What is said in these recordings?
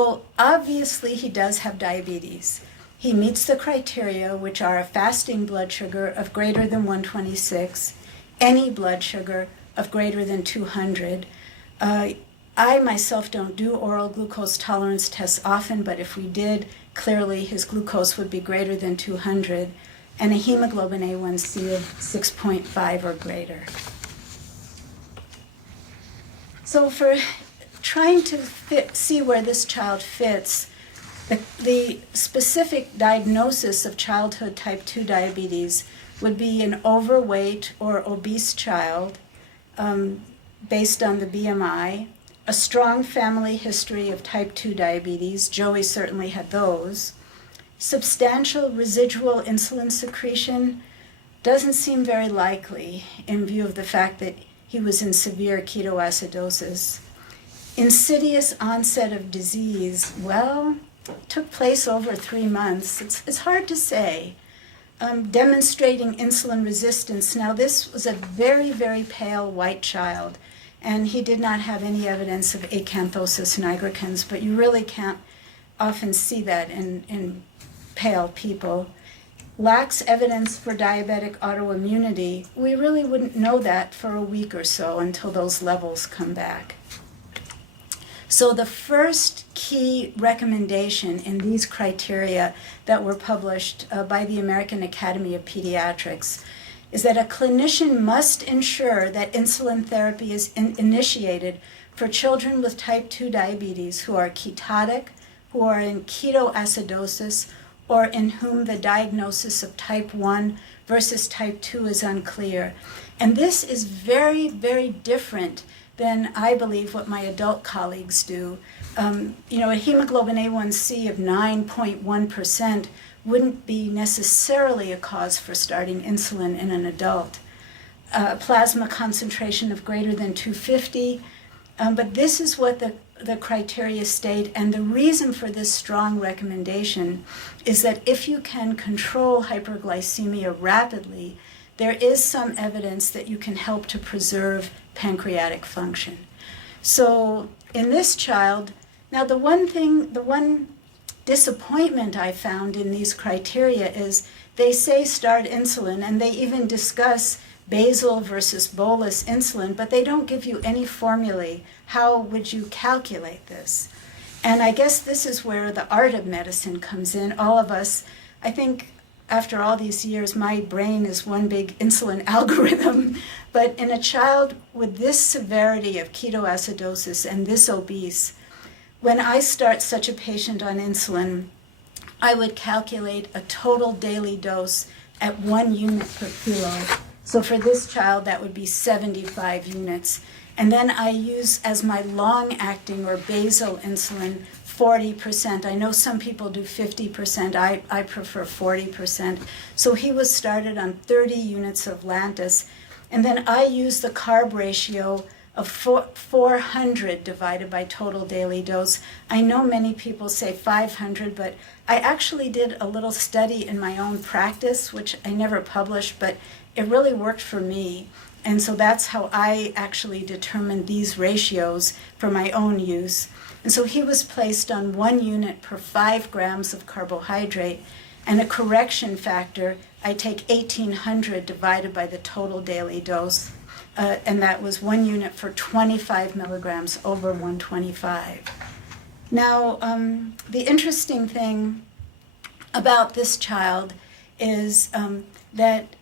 Well, obviously he does have diabetes. He meets the criteria, which are a fasting blood sugar of greater than 126, any blood sugar of greater than 200. I myself don't do oral glucose tolerance tests often, but if we did, clearly his glucose would be greater than 200, and a hemoglobin A1C of 6.5 or greater. So for trying to see where this child fits, the specific diagnosis of childhood type 2 diabetes would be an overweight or obese child based on the BMI, a strong family history of type 2 diabetes. Joey certainly had those. Substantial residual insulin secretion doesn't seem very likely in view of the fact that he was in severe ketoacidosis. Insidious onset of disease, well, took place over 3 months. It's hard to say. Demonstrating insulin resistance. Now, this was a very, very pale white child, and he did not have any evidence of acanthosis nigricans, but you really can't often see that in pale people. Lacks evidence for diabetic autoimmunity. We really wouldn't know that for a week or so until those levels come back. So the first key recommendation in these criteria that were published by the American Academy of Pediatrics is that a clinician must ensure that insulin therapy is initiated for children with type 2 diabetes who are ketotic, who are in ketoacidosis, or in whom the diagnosis of type 1 versus type 2 is unclear. And this is very, very different than I believe what my adult colleagues do. A hemoglobin A1C of 9.1% wouldn't be necessarily a cause for starting insulin in an adult. Plasma concentration of greater than 250, but this is what the criteria state, and the reason for this strong recommendation is that if you can control hyperglycemia rapidly, there is some evidence that you can help to preserve pancreatic function. So in this child, now the one disappointment I found in these criteria is they say start insulin, and they even discuss basal versus bolus insulin, but they don't give you any formulae. How would you calculate this? And I guess this is where the art of medicine comes in. All of us, I think after all these years, my brain is one big insulin algorithm. But in a child with this severity of ketoacidosis and this obese, when I start such a patient on insulin, I would calculate a total daily dose at 1 unit per kilo. So for this child, that would be 75 units. And then I use as my long-acting or basal insulin 40%. I know some people do 50%. I prefer 40%. So he was started on 30 units of Lantus. And then I use the carb ratio of 400 divided by total daily dose. I know many people say 500, but I actually did a little study in my own practice, which I never published, but it really worked for me. And so that's how I actually determined these ratios for my own use. And so he was placed on 1 unit per 5 grams of carbohydrate, and a correction factor, I take 1800 divided by the total daily dose, and that was 1 unit for 25 milligrams over 125. Now, the interesting thing about this child is that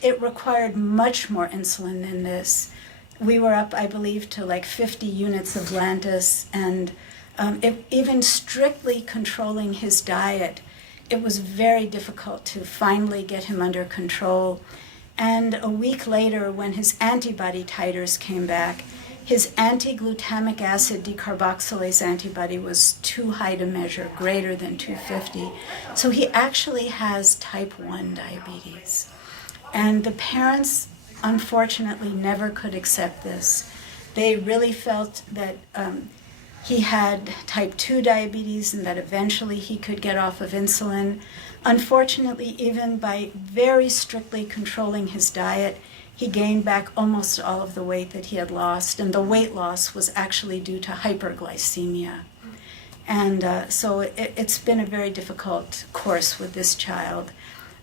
it required much more insulin than this. We were up, I believe, to like 50 units of Lantus, and even strictly controlling his diet, it was very difficult to finally get him under control. And a week later, when his antibody titers came back, his anti-glutamic acid decarboxylase antibody was too high to measure, greater than 250. So he actually has type 1 diabetes. And the parents, unfortunately, never could accept this. They really felt that he had type 2 diabetes and that eventually he could get off of insulin. Unfortunately, even by very strictly controlling his diet, he gained back almost all of the weight that he had lost, and the weight loss was actually due to hyperglycemia. And so it's been a very difficult course with this child.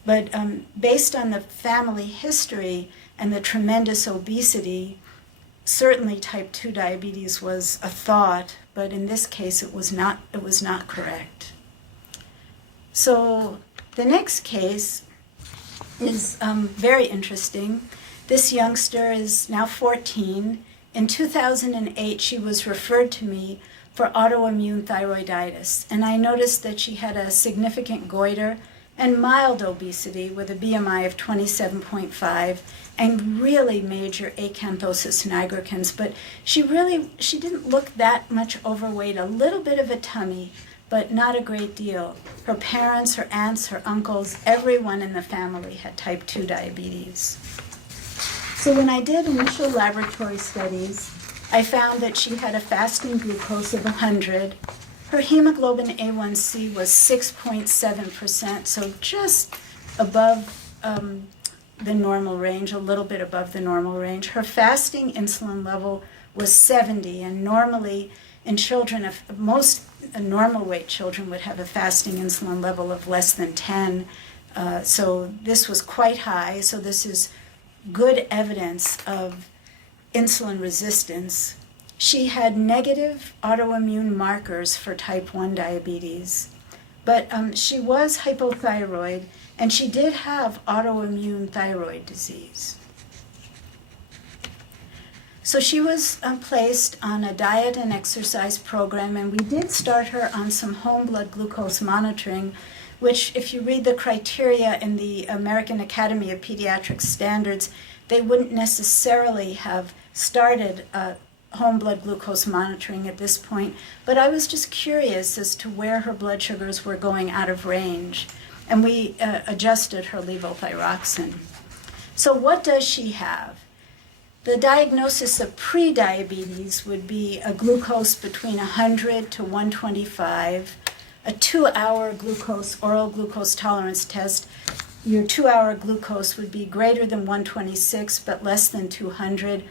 But based on the family history and the tremendous obesity, certainly type 2 diabetes was a thought, but in this case it was not correct. So the next case is very interesting. This youngster is now 14. In 2008, she was referred to me for autoimmune thyroiditis, and I noticed that she had a significant goiter and mild obesity with a BMI of 27.5 and really major acanthosis nigricans, but she didn't look that much overweight, a little bit of a tummy, but not a great deal. Her parents, her aunts, her uncles, everyone in the family had type 2 diabetes. So when I did initial laboratory studies, I found that she had a fasting glucose of 100. Her hemoglobin A1C was 6.7%, so just above the normal range, a little bit above the normal range. Her fasting insulin level was 70, and normally in children, most normal weight children would have a fasting insulin level of less than 10. So this was quite high, so this is good evidence of insulin resistance. She had negative autoimmune markers for type 1 diabetes, but she was hypothyroid, and she did have autoimmune thyroid disease. So she was placed on a diet and exercise program, and we did start her on some home blood glucose monitoring, which, if you read the criteria in the American Academy of Pediatric Standards, they wouldn't necessarily have started home blood glucose monitoring at this point, but I was just curious as to where her blood sugars were going out of range, and we adjusted her levothyroxine. So what does she have? The diagnosis of pre-diabetes would be a glucose between 100 to 125, a 2-hour oral glucose tolerance test. Your 2-hour glucose would be greater than 126 but less than 200.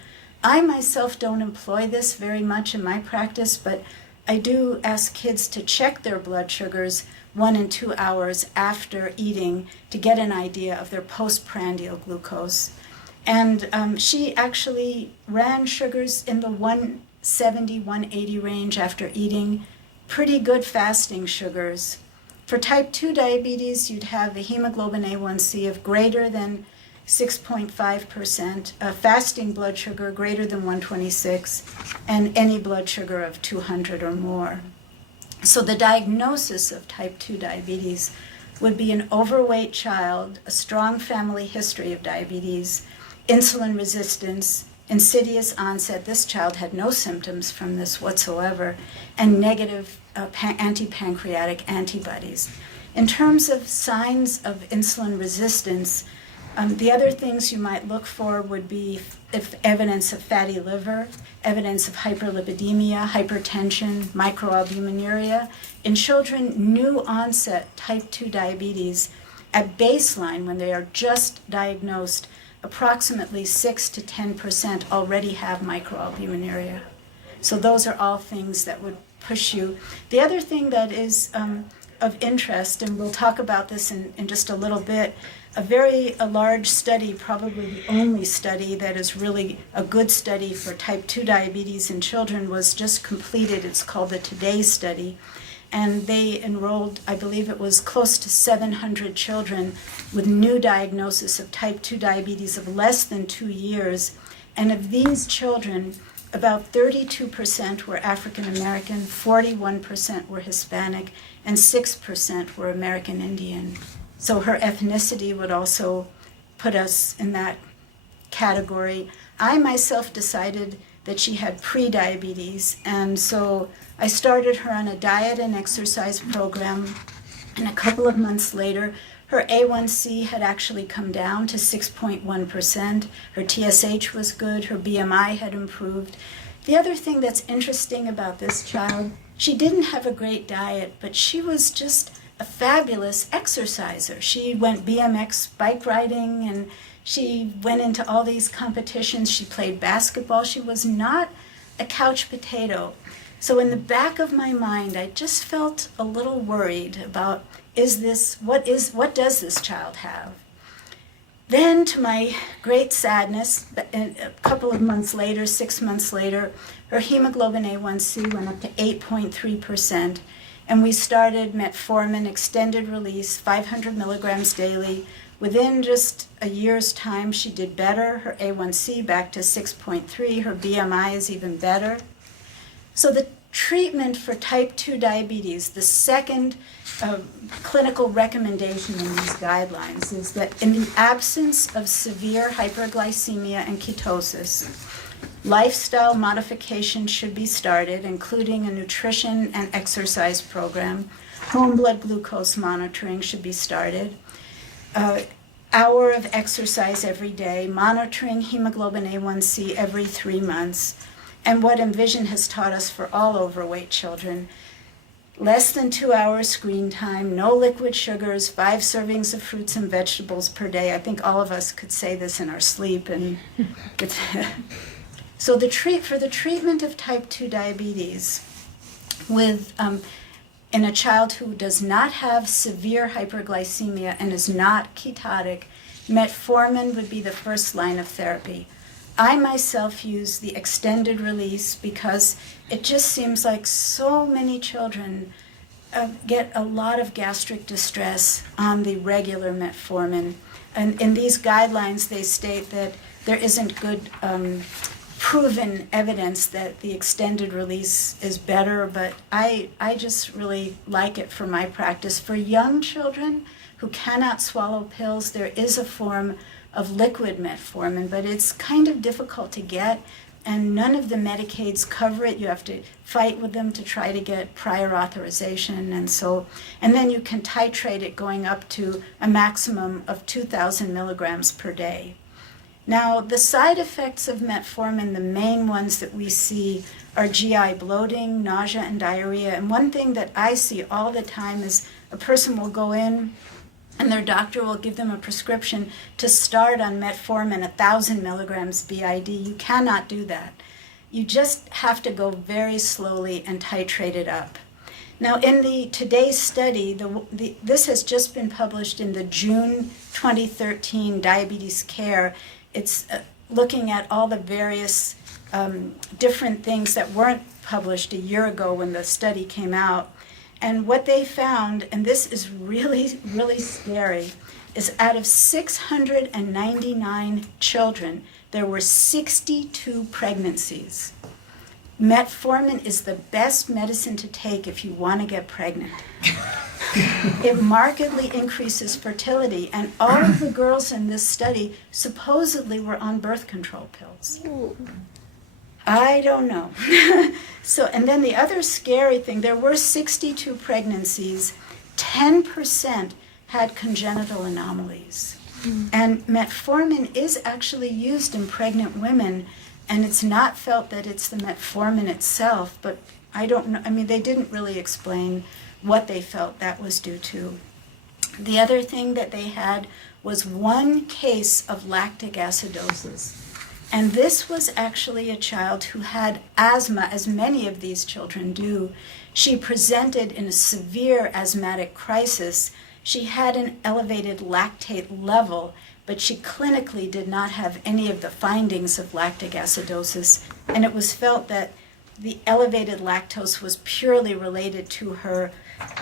I myself don't employ this very much in my practice, but I do ask kids to check their blood sugars 1 and 2 hours after eating to get an idea of their postprandial glucose. And she actually ran sugars in the 170, 180 range after eating. Pretty good fasting sugars. For type 2 diabetes, you'd have a hemoglobin A1C of greater than 6.5%, a fasting blood sugar greater than 126, and any blood sugar of 200 or more. So the diagnosis of type 2 diabetes would be an overweight child, a strong family history of diabetes, insulin resistance, insidious onset. This child had no symptoms from this whatsoever, and negative anti-pancreatic antibodies. In terms of signs of insulin resistance, the other things you might look for would be if evidence of fatty liver, evidence of hyperlipidemia, hypertension, microalbuminuria. In children, new onset type 2 diabetes, at baseline when they are just diagnosed, approximately 6 to 10% already have microalbuminuria. So those are all things that would push you. The other thing that is of interest, and we'll talk about this in just a little bit, a large study, probably the only study that is really a good study for type 2 diabetes in children, was just completed. It's called the Today study. And they enrolled, I believe it was close to 700 children with new diagnosis of type 2 diabetes of less than 2 years. And of these children, about 32% were African American, 41% were Hispanic, and 6% were American Indian. So her ethnicity would also put us in that category. I myself decided that she had pre-diabetes, and so I started her on a diet and exercise program, and a couple of months later, her A1C had actually come down to 6.1%. Her TSH was good. Her BMI had improved. The other thing that's interesting about this child, she didn't have a great diet, but she was just a fabulous exerciser. She went BMX bike riding, and she went into all these competitions. She played basketball. She was not a couch potato. So in the back of my mind, I just felt a little worried about, what does this child have? Then, to my great sadness, a couple of months later, 6 months later, her hemoglobin A1C went up to 8.3%, and we started metformin extended release, 500 milligrams daily. Within just a year's time, she did better. Her A1C back to 6.3. Her BMI is even better. So the treatment for type 2 diabetes, the second clinical recommendation in these guidelines, is that in the absence of severe hyperglycemia and ketosis, lifestyle modification should be started, including a nutrition and exercise program. Home blood glucose monitoring should be started. Hour of exercise every day, monitoring hemoglobin A1C every 3 months, and what Envision has taught us for all overweight children, less than 2 hours screen time, no liquid sugars, 5 servings of fruits and vegetables per day. I think all of us could say this in our sleep. And so for the treatment of type 2 diabetes with in a child who does not have severe hyperglycemia and is not ketotic, metformin would be the first line of therapy. I myself use the extended release because it just seems like so many children get a lot of gastric distress on the regular metformin. And in these guidelines, they state that there isn't good proven evidence that the extended release is better, but I just really like it for my practice. For young children who cannot swallow pills, there is a form of liquid metformin, but it's kind of difficult to get, and none of the Medicaids cover it. You have to fight with them to try to get prior authorization, and then you can titrate it going up to a maximum of 2,000 milligrams per day. Now, the side effects of metformin, the main ones that we see are GI bloating, nausea, and diarrhea. And one thing that I see all the time is a person will go in and their doctor will give them a prescription to start on metformin, 1,000 milligrams BID. You cannot do that. You just have to go very slowly and titrate it up. Now, in today's study, this has just been published in the June 2013 Diabetes Care. It's looking at all the various different things that weren't published a year ago when the study came out. And what they found, and this is really, really scary, is out of 699 children, there were 62 pregnancies. Metformin is the best medicine to take if you want to get pregnant. It markedly increases fertility, and all of the girls in this study supposedly were on birth control pills. I don't know. And then the other scary thing, there were 62 pregnancies, 10% had congenital anomalies. And metformin is actually used in pregnant women, and it's not felt that it's the metformin itself, but I don't know. I mean, they didn't really explain what they felt that was due to. The other thing that they had was one case of lactic acidosis. And this was actually a child who had asthma, as many of these children do. She presented in a severe asthmatic crisis. She had an elevated lactate level, but she clinically did not have any of the findings of lactic acidosis. And it was felt that the elevated lactose was purely related to her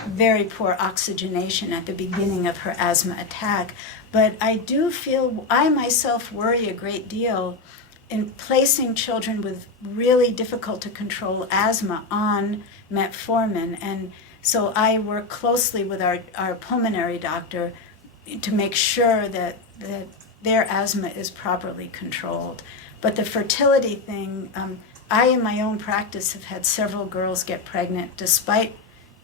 very poor oxygenation at the beginning of her asthma attack. But I myself worry a great deal in placing children with really difficult to control asthma on metformin. And so I work closely with our pulmonary doctor to make sure that their asthma is properly controlled. But the fertility thing, I in my own practice have had several girls get pregnant despite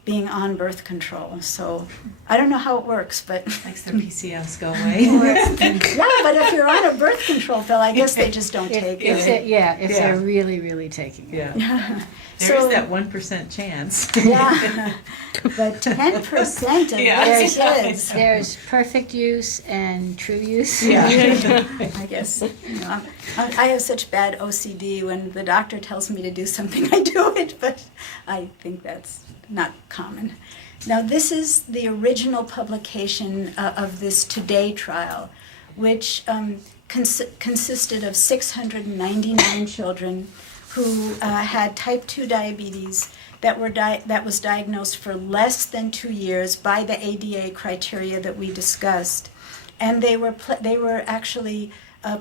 being on birth control. So I don't know how it works, but Makes their PCOS go away. yeah, but if you're on a birth control pill, I guess they just don't take it. If they're really, really taking it. Yeah. So- There's that 1% chance. Yeah, but 10% of Yeah. their kids, There's perfect use and true use. Yeah. I guess. I have such bad OCD. When the doctor tells me to do something, I do it, but I think that's not common. Now, this is the original publication of this Today trial, which consisted of 699 children who had type 2 diabetes that was diagnosed for less than 2 years by the ADA criteria that we discussed. And they were actually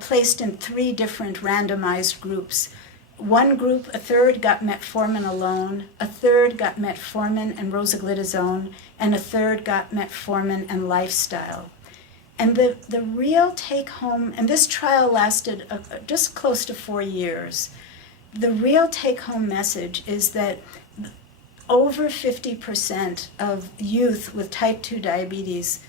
placed in 3 different randomized groups. One group, a third got metformin alone, a third got metformin and rosiglitazone, and a third got metformin and lifestyle. And the real take home, and this trial lasted just close to 4 years, the real take home message is that over 50% of youth with type 2 diabetes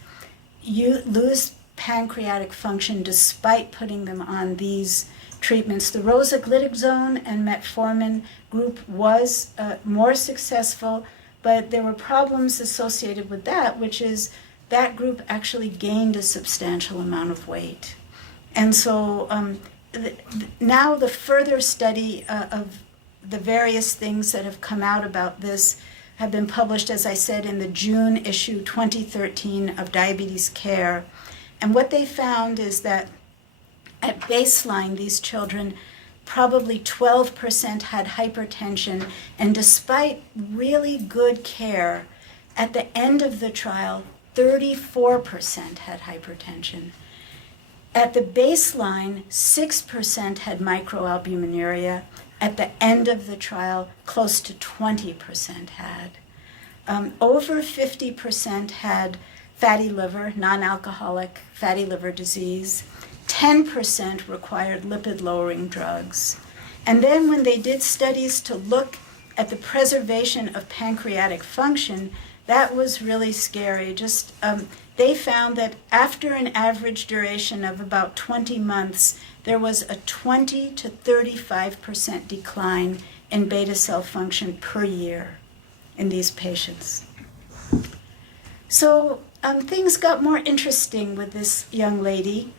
lose pancreatic function despite putting them on these treatments. The rosiglitazone and metformin group was more successful, but there were problems associated with that, which is that group actually gained a substantial amount of weight. And so now the further study of the various things that have come out about this have been published, as I said, in the June issue 2013 of Diabetes Care. And what they found is that at baseline, these children, probably 12% had hypertension, and despite really good care, at the end of the trial, 34% had hypertension. At the baseline, 6% had microalbuminuria. At the end of the trial, close to 20% had. Over 50% had fatty liver, non-alcoholic fatty liver disease. 10% required lipid-lowering drugs. And then when they did studies to look at the preservation of pancreatic function, that was really scary. They found that after an average duration of about 20 months, there was a 20 to 35% decline in beta cell function per year in these patients. So things got more interesting with this young lady.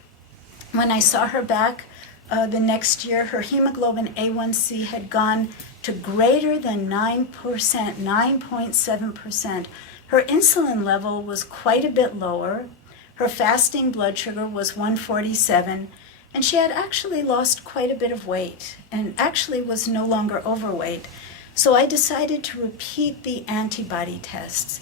When I saw her back the next year, her hemoglobin A1C had gone to greater than 9%, 9.7%. Her insulin level was quite a bit lower. Her fasting blood sugar was 147, and she had actually lost quite a bit of weight and actually was no longer overweight. So I decided to repeat the antibody tests.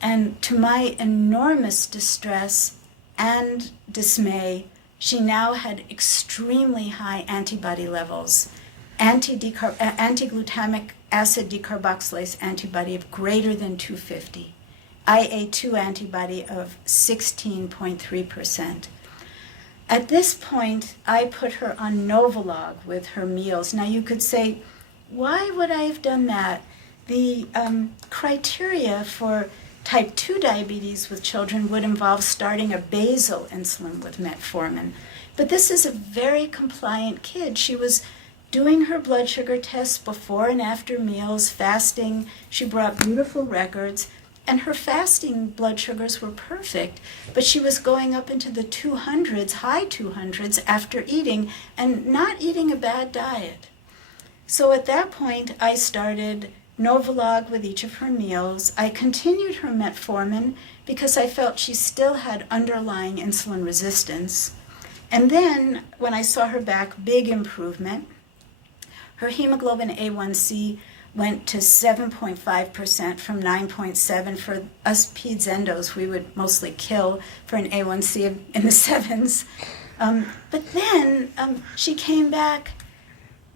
And to my enormous distress and dismay, she now had extremely high antibody levels. Anti-glutamic acid decarboxylase antibody of greater than 250. IA2 antibody of 16.3%. At this point, I put her on Novolog with her meals. Now you could say, why would I have done that? The criteria for type 2 diabetes with children would involve starting a basal insulin with metformin. But this is a very compliant kid. She was doing her blood sugar tests before and after meals, fasting. She brought beautiful records, and her fasting blood sugars were perfect, but she was going up into the 200s, high 200s after eating, and not eating a bad diet. So at that point, I started Novolog with each of her meals. I continued her metformin because I felt she still had underlying insulin resistance. And then when I saw her back, big improvement. Her hemoglobin A1C went to 7.5% from 9.7. For us peds endos, we would mostly kill for an A1C in the 7s. But then she came back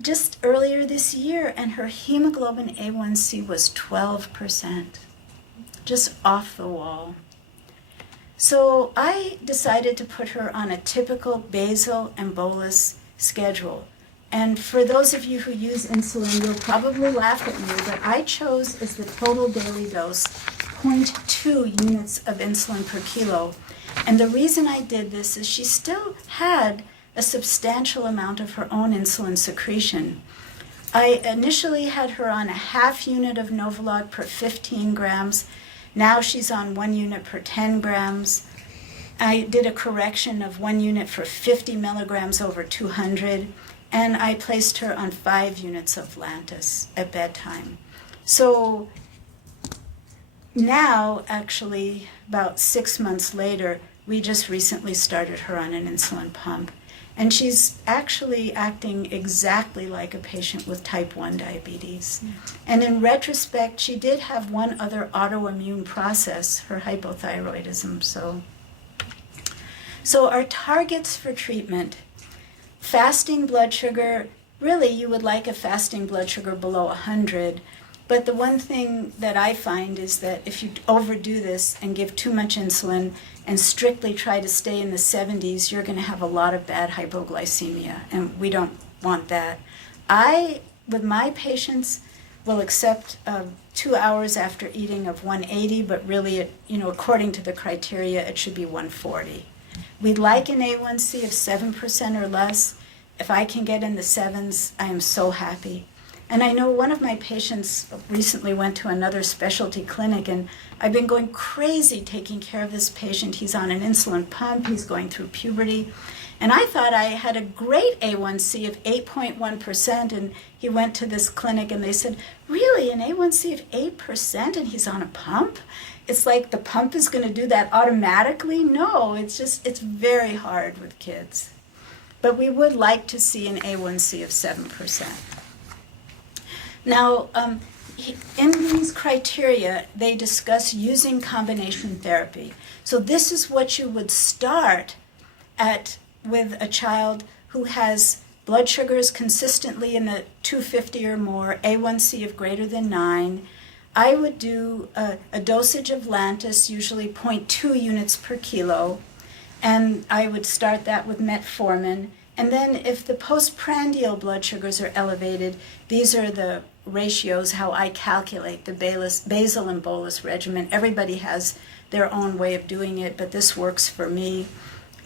just earlier this year, and her hemoglobin A1C was 12%, just off the wall. So I decided to put her on a typical basal and bolus schedule. And for those of you who use insulin, you'll probably laugh at me, but I chose as the total daily dose 0.2 units of insulin per kilo. And the reason I did this is she still had a substantial amount of her own insulin secretion. I initially had her on a half unit of Novolog per 15 grams. Now she's on 1 unit per 10 grams. I did a correction of 1 unit for 50 milligrams over 200, and I placed her on 5 units of Lantus at bedtime. So now, actually, about 6 months later, we just recently started her on an insulin pump. And she's actually acting exactly like a patient with type 1 diabetes. And in retrospect, she did have one other autoimmune process, her hypothyroidism. So our targets for treatment, fasting blood sugar, really you would like a fasting blood sugar below 100. But the one thing that I find is that if you overdo this and give too much insulin and strictly try to stay in the 70s, you're going to have a lot of bad hypoglycemia, and we don't want that. I, with my patients, will accept 2 hours after eating of 180, but really, according to the criteria, it should be 140. We'd like an A1C of 7% or less. If I can get in the 7s, I am so happy. And I know one of my patients recently went to another specialty clinic, and I've been going crazy taking care of this patient. He's on an insulin pump, he's going through puberty. And I thought I had a great A1C of 8.1%, and he went to this clinic and they said, really, an A1C of 8% and he's on a pump? It's like the pump is going to do that automatically? No, it's very hard with kids. But we would like to see an A1C of 7%. Now, in these criteria, they discuss using combination therapy. So this is what you would start at with a child who has blood sugars consistently in the 250 or more, A1C of greater than 9. I would do a dosage of Lantus, usually 0.2 units per kilo, and I would start that with metformin. And then if the postprandial blood sugars are elevated, these are the ratios, how I calculate the basal and bolus regimen. Everybody has their own way of doing it, but this works for me.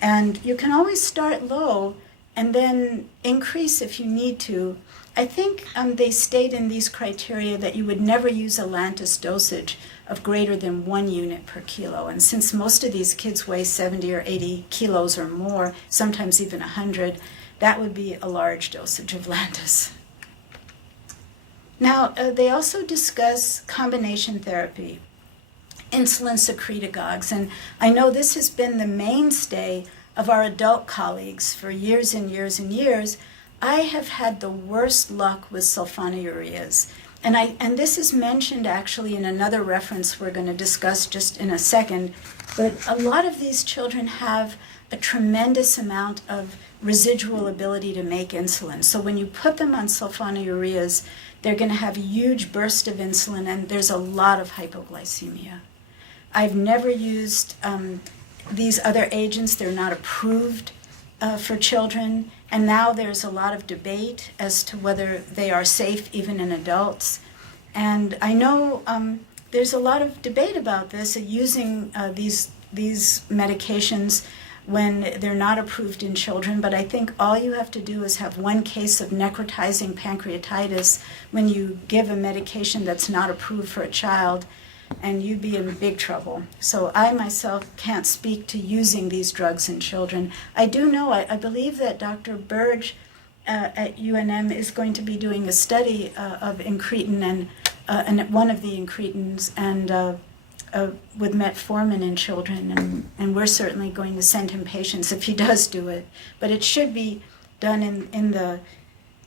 And you can always start low and then increase if you need to. I think they state in these criteria that you would never use a Lantus dosage of greater than 1 unit per kilo. And since most of these kids weigh 70 or 80 kilos or more, sometimes even 100, that would be a large dosage of Lantus. Now, they also discuss combination therapy, insulin secretagogues, and I know this has been the mainstay of our adult colleagues for years and years and years. I have had the worst luck with sulfonylureas, and this is mentioned actually in another reference we're going to discuss just in a second, but a lot of these children have a tremendous amount of residual ability to make insulin. So when you put them on sulfonylureas, they're going to have a huge burst of insulin, and there's a lot of hypoglycemia. I've never used these other agents. They're not approved for children, and now there's a lot of debate as to whether they are safe even in adults. And I know there's a lot of debate about this, using these medications when they're not approved in children, but I think all you have to do is have one case of necrotizing pancreatitis when you give a medication that's not approved for a child, and you'd be in big trouble. So I myself can't speak to using these drugs in children. I do know, I believe that Dr. Burge at UNM is going to be doing a study of incretin and one of the incretins, and with metformin in children, and we're certainly going to send him patients if he does do it. But it should be done in the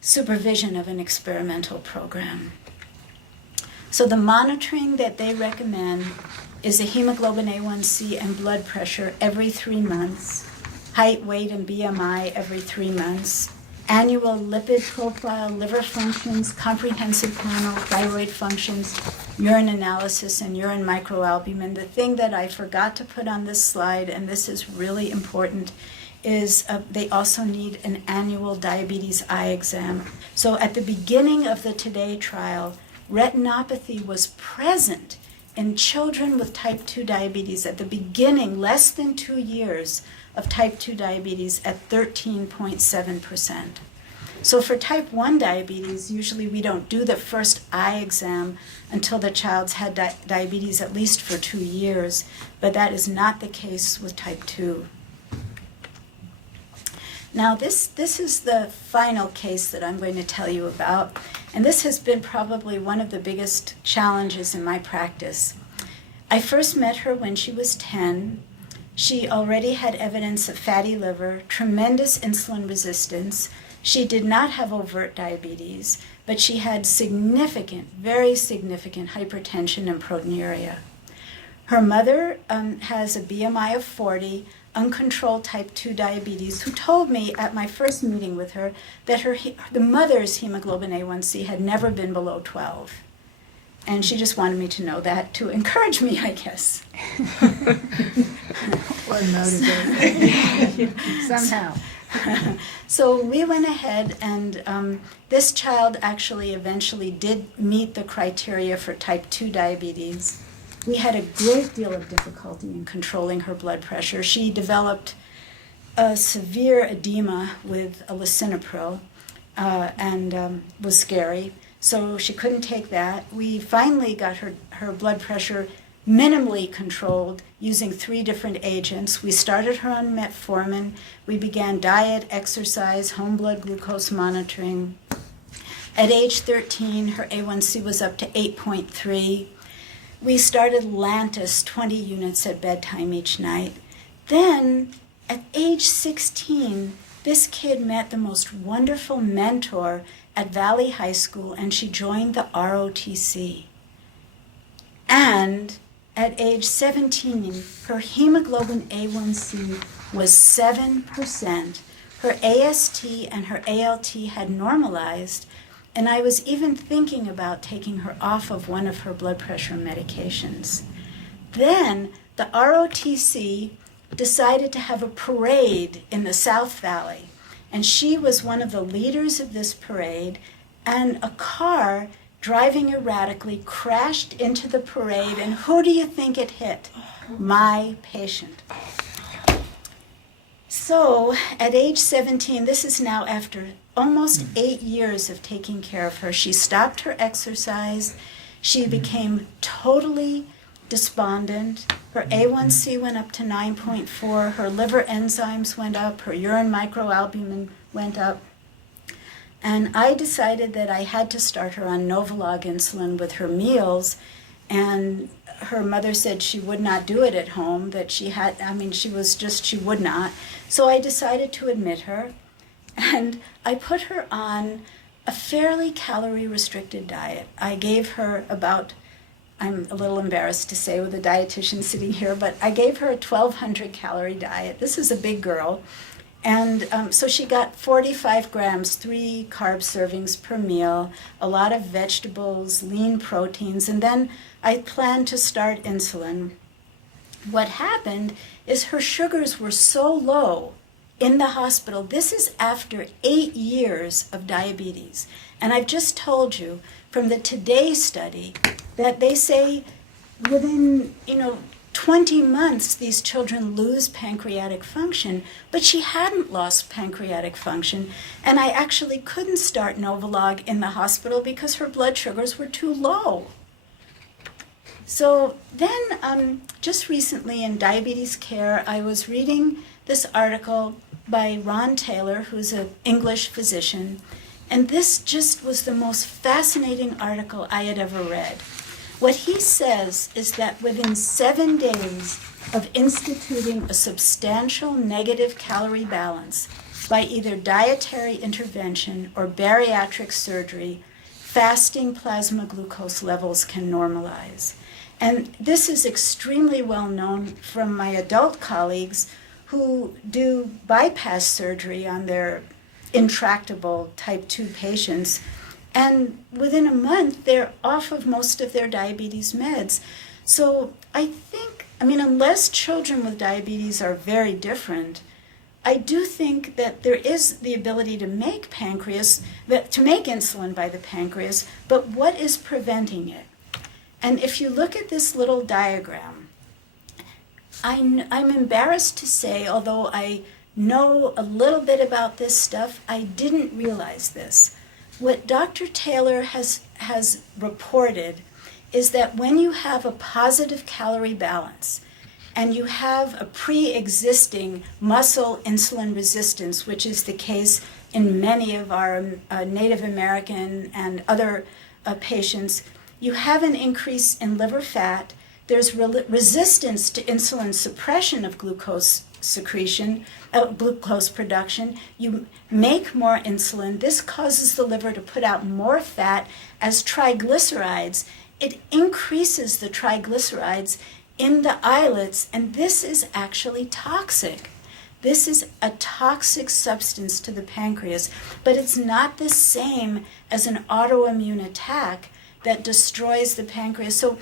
supervision of an experimental program. So the monitoring that they recommend is a hemoglobin A1C and blood pressure every 3 months, height, weight, and BMI every 3 months, annual lipid profile, liver functions, comprehensive panel, thyroid functions, urine analysis, and urine microalbumin. The thing that I forgot to put on this slide, and this is really important, is they also need an annual diabetes eye exam. So at the beginning of the Today trial, retinopathy was present in children with type 2 diabetes at the beginning, less than 2 years of type 2 diabetes at 13.7%. So for type 1 diabetes, usually we don't do the first eye exam until the child's had diabetes at least for 2 years, but that is not the case with type 2. Now this is the final case that I'm going to tell you about, and this has been probably one of the biggest challenges in my practice. I first met her when she was 10. She already had evidence of fatty liver, tremendous insulin resistance. She did not have overt diabetes, but she had significant, very significant hypertension and proteinuria. Her mother has a BMI of 40, uncontrolled type 2 diabetes, who told me at my first meeting with her that the mother's hemoglobin A1C had never been below 12. And she just wanted me to know that to encourage me, I guess. Or motivate. Somehow. So we went ahead, and this child actually eventually did meet the criteria for type 2 diabetes. We had a great deal of difficulty in controlling her blood pressure. She developed a severe edema with a lisinopril and was scary, so she couldn't take that. We finally got her blood pressure minimally controlled using 3 different agents. We started her on metformin. We began diet, exercise, home blood glucose monitoring. At age 13, her A1C was up to 8.3. We started Lantus, 20 units at bedtime each night. Then, at age 16, this kid met the most wonderful mentor at Valley High School, and she joined the ROTC. And at age 17, her hemoglobin A1C was 7%. Her AST and her ALT had normalized, and I was even thinking about taking her off of one of her blood pressure medications. Then the ROTC decided to have a parade in the South Valley, and she was one of the leaders of this parade, and a car driving erratically crashed into the parade, and who do you think it hit? My patient. So at age 17, this is now after almost 8 years of taking care of her, she stopped her exercise. She became totally despondent. Her A1C went up to 9.4. Her liver enzymes went up. Her urine microalbumin went up. And I decided that I had to start her on Novolog insulin with her meals. And her mother said she would not do it at home, that she would not. So I decided to admit her. And I put her on a fairly calorie-restricted diet. I gave her about, I'm a little embarrassed to say with a dietitian sitting here, but I gave her a 1,200 calorie diet. This is a big girl. And so she got 45 grams, 3 carb servings per meal, a lot of vegetables, lean proteins, and then I planned to start insulin. What happened is her sugars were so low in the hospital. This is after 8 years of diabetes. And I've just told you from the Today study that they say within, 20 months these children lose pancreatic function, but she hadn't lost pancreatic function, and I actually couldn't start Novolog in the hospital because her blood sugars were too low. So then, just recently in Diabetes Care, I was reading this article by Ron Taylor, who's an English physician, and this just was the most fascinating article I had ever read. What he says is that within 7 days of instituting a substantial negative calorie balance by either dietary intervention or bariatric surgery, fasting plasma glucose levels can normalize. And this is extremely well known from my adult colleagues who do bypass surgery on their intractable type 2 patients. And within a month, they're off of most of their diabetes meds. So I think, unless children with diabetes are very different, I do think that there is the ability to make to make insulin by the pancreas, but what is preventing it? And if you look at this little diagram, I'm embarrassed to say, although I know a little bit about this stuff, I didn't realize this. What Dr. Taylor has reported is that when you have a positive calorie balance and you have a pre-existing muscle insulin resistance, which is the case in many of our Native American and other patients, you have an increase in liver fat. There's resistance to insulin suppression of glucose secretion, glucose production. You make more insulin. This causes the liver to put out more fat as triglycerides. It increases the triglycerides in the islets, and this is actually toxic. This is a toxic substance to the pancreas, but it's not the same as an autoimmune attack that destroys the pancreas. So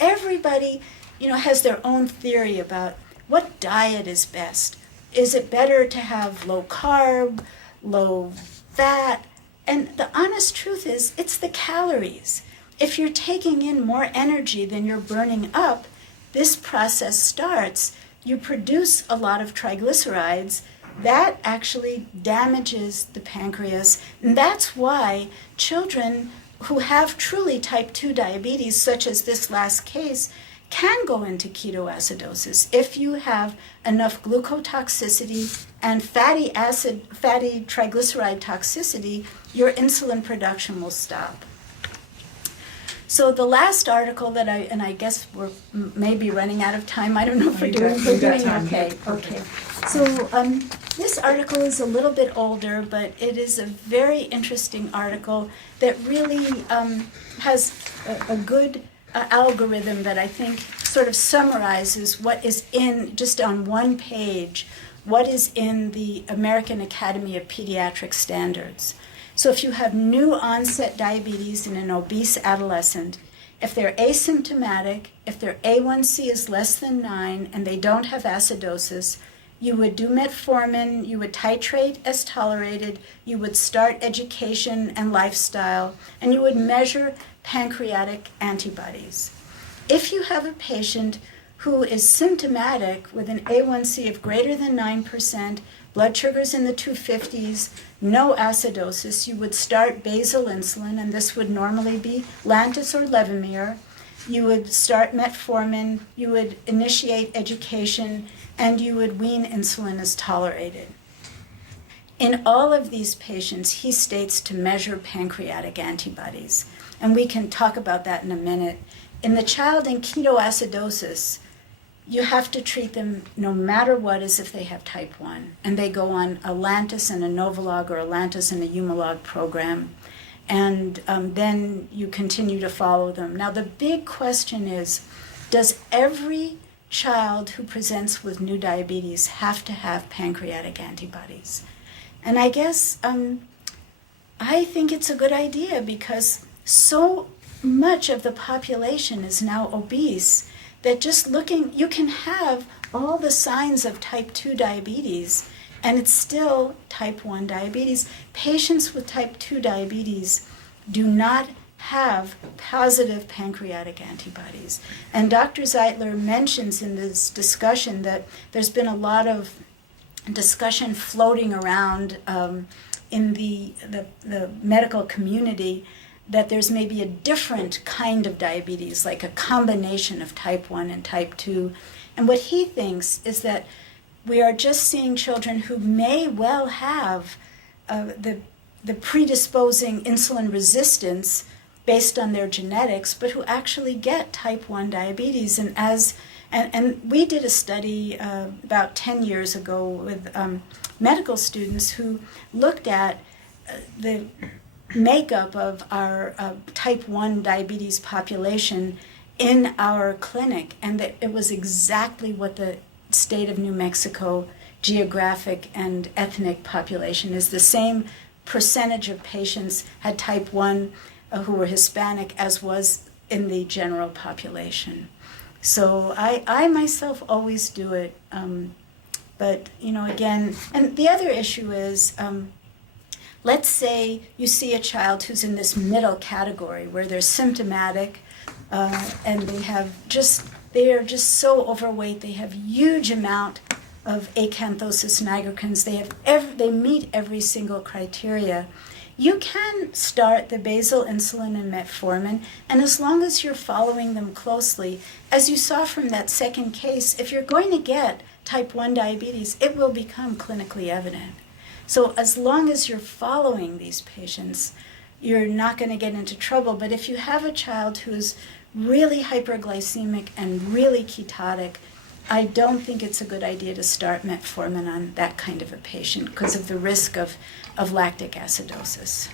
everybody, has their own theory about what diet is best. Is it better to have low carb, low fat? And the honest truth is, it's the calories. If you're taking in more energy than you're burning up, this process starts. You produce a lot of triglycerides. That actually damages the pancreas. And that's why children who have truly type 2 diabetes, such as this last case, can go into ketoacidosis. If you have enough glucotoxicity and fatty triglyceride toxicity, your insulin production will stop. So the last article that I guess we're maybe running out of time. I don't know if we're doing time. okay. Okay. So this article is a little bit older, but it is a very interesting article that really has a good algorithm that I think sort of summarizes what is in, just on one page, what is in the American Academy of Pediatric Standards. So if you have new onset diabetes in an obese adolescent, if they're asymptomatic, if their A1C is less than 9 and they don't have acidosis, you would do metformin, you would titrate as tolerated, you would start education and lifestyle, and you would measure pancreatic antibodies. If you have a patient who is symptomatic with an A1C of greater than 9%, blood sugars in the 250s, no acidosis, you would start basal insulin, and this would normally be Lantus or Levemir. You would start metformin, you would initiate education, and you would wean insulin as tolerated. In all of these patients, he states to measure pancreatic antibodies, and we can talk about that in a minute. In the child in ketoacidosis, you have to treat them no matter what as if they have type 1. And they go on a Lantus and a Novolog or a Lantus and a Humalog program. And then you continue to follow them. Now the big question is, does every child who presents with new diabetes have to have pancreatic antibodies? And I guess I think it's a good idea because so much of the population is now obese that just looking, you can have all the signs of type 2 diabetes and it's still type 1 diabetes. Patients with type 2 diabetes do not have positive pancreatic antibodies. And Dr. Zeitler mentions in this discussion that there's been a lot of discussion floating around in the medical community that there's maybe a different kind of diabetes, like a combination of type 1 and type 2. And what he thinks is that we are just seeing children who may well have the predisposing insulin resistance based on their genetics, but who actually get type 1 diabetes. And we did a study about 10 years ago with medical students who looked at the makeup of our type 1 diabetes population in our clinic, and that it was exactly what the state of New Mexico geographic and ethnic population is. The same percentage of patients had type 1 who were Hispanic as was in the general population. So I myself always do it But, again, and the other issue is, let's say you see a child who's in this middle category where they're symptomatic and they are just so overweight. They have huge amount of acanthosis nigricans. They meet every single criteria. You can start the basal insulin and metformin, and as long as you're following them closely, as you saw from that second case, if you're going to get type 1 diabetes, it will become clinically evident. So as long as you're following these patients, you're not going to get into trouble. But if you have a child who's really hyperglycemic and really ketotic, I don't think it's a good idea to start metformin on that kind of a patient because of the risk of lactic acidosis.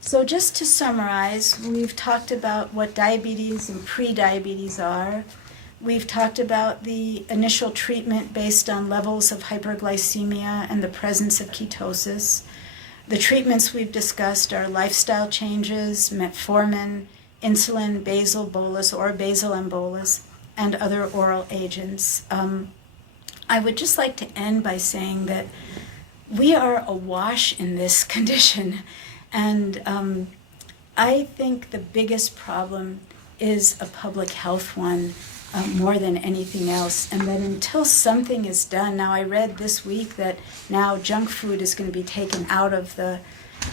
So just to summarize, we've talked about what diabetes and pre-diabetes are. We've talked about the initial treatment based on levels of hyperglycemia and the presence of ketosis. The treatments we've discussed are lifestyle changes, metformin, insulin, basal bolus or basal and bolus, and other oral agents. I would just like to end by saying that we are awash in this condition, and I think the biggest problem is a public health one more than anything else, and that until something is done, now I read this week that now junk food is going to be taken out of the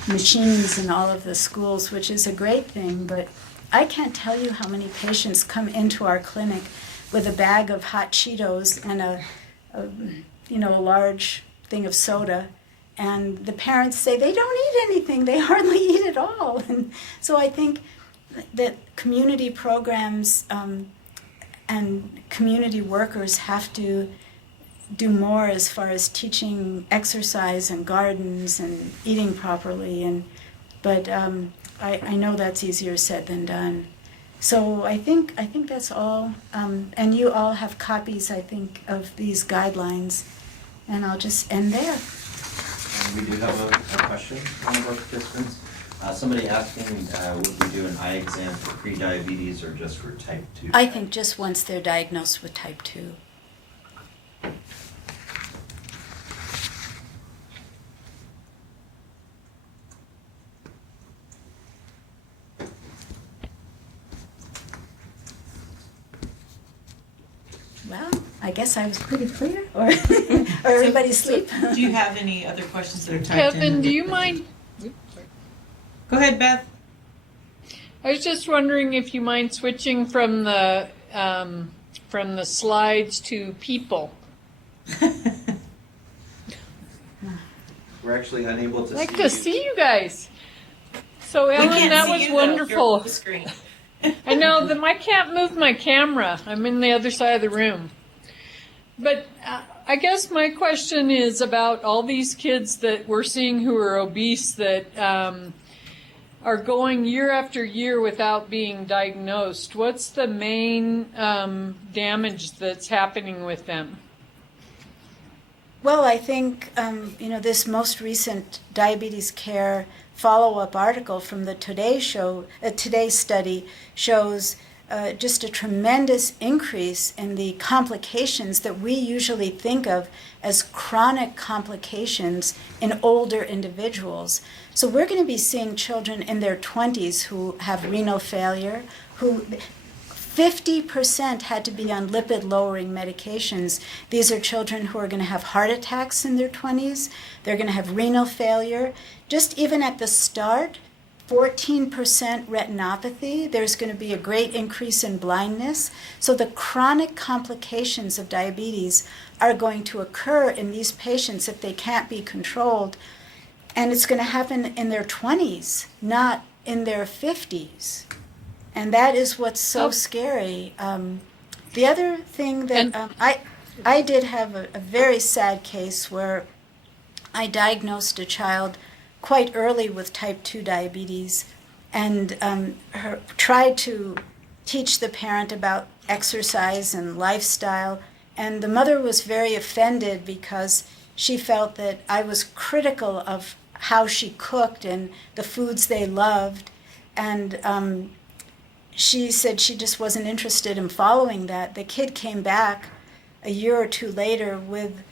machines in all of the schools, which is a great thing, but I can't tell you how many patients come into our clinic with a bag of hot Cheetos and a large thing of soda, and the parents say they don't eat anything, they hardly eat at all. And so I think that community programs and community workers have to do more as far as teaching exercise and gardens and eating properly. But I know that's easier said than done. So I think that's all. And you all have copies, I think, of these guidelines. And I'll just end there. We do have a question from one of our participants. Somebody asking, would we do an eye exam for pre-diabetes or just for type 2? I think just once they're diagnosed with type 2. Well, I guess I was pretty clear, or everybody asleep? Do you have any other questions that are typed in? Kevin, do you mind? Go ahead, Beth. I was just wondering if you mind switching from the slides to people. We're actually unable to I'd like see to you. see you guys. So Ellen, that was wonderful. Screen. I know that I can't move my camera. I'm in the other side of the room. But I guess my question is about all these kids that we're seeing who are obese that are going year after year without being diagnosed. What's the main damage that's happening with them? Well, I think, this most recent diabetes care follow-up article from the Today study shows just a tremendous increase in the complications that we usually think of as chronic complications in older individuals. So we're going to be seeing children in their 20s who have renal failure, who 50% had to be on lipid-lowering medications. These are children who are going to have heart attacks in their 20s. They're going to have renal failure. Just even at the start, 14% retinopathy. There's going to be a great increase in blindness. So the chronic complications of diabetes are going to occur in these patients if they can't be controlled. And it's going to happen in their 20s, not in their 50s. And that is what's so scary. The other thing that I did have a very sad case where I diagnosed a child quite early with type 2 diabetes and tried to teach the parent about exercise and lifestyle. And the mother was very offended because she felt that I was critical of how she cooked and the foods they loved. And she said she just wasn't interested in following that. The kid came back a year or two later with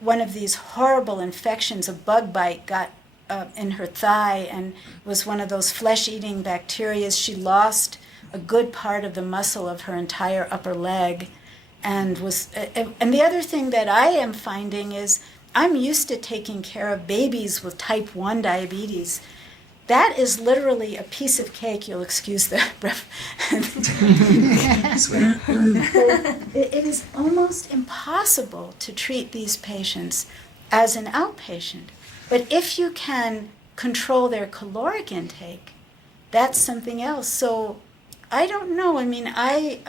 one of these horrible infections. A bug bite got in her thigh and was one of those flesh-eating bacteria. She lost a good part of the muscle of her entire upper leg. And the other thing that I am finding is I'm used to taking care of babies with type 1 diabetes. That is literally a piece of cake. You'll excuse the breath. It is almost impossible to treat these patients as an outpatient. But if you can control their caloric intake, that's something else. So I don't know. I mean, I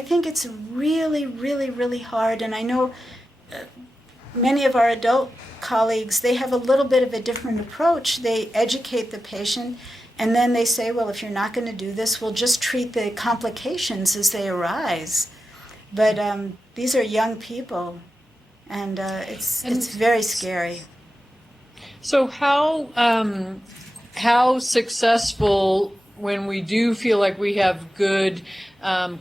think it's really, really, really hard. And I know many of our adult colleagues, they have a little bit of a different approach. They educate the patient, and then they say, well, if you're not going to do this, we'll just treat the complications as they arise. But these are young people, and it's very scary. So how successful, when we do feel like we have good